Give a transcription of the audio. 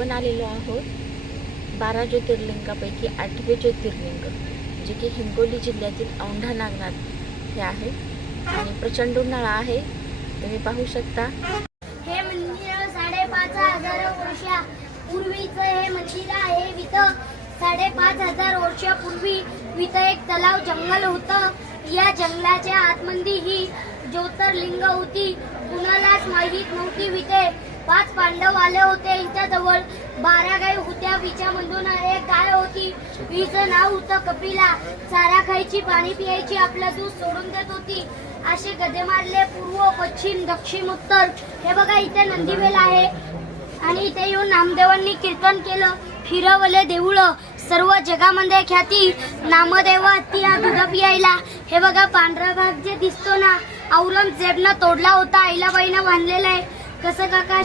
आपण आलेलो आहोत 12 ज्योतिर्लिंगापैकी 8वे ज्योतिर्लिंग, जे की हिंगोली जिल्ह्यातील औंढा नागनाथ हे आहे आणि प्रचंड उन्हाळा आहे, तुम्ही पाहू शकता। हे मंदिर 5,500 वर्षापूर्वीचं हे मंदिर आहे। इथं 5,500 वर्षापूर्वी इथं एक तलाव जंगल होतं। या जंगलाच्या आतमध्ये ही ज्योतिर्लिंग होती। कुणालाच माहित नव्हती। इथे 5 पांडव आले होते। यांच्याजवळ 12 गाय होत्या। विच्यामधून एक गाय होती, हिचं नाव होतं कपिला। चारा खायची, पाणी प्यायची, आपलं दूध सोडून देत होती। असे गदे मारले पूर्व, पश्चिम, दक्षिण, उत्तर। हे बघा इथे नंदीबैल आहे आणि इथे येऊन नामदेवांनी कीर्तन केलं, फिरवले देऊळ। सर्व जगामध्ये ख्याती नामदेव हत्ती हा दूध प्यायला। हे बघा पांढरा भाग जे दिसतो ना, औरंगजेबनं तोडला होता, आईलाबाईनं बांधलेला आहे। कसं काका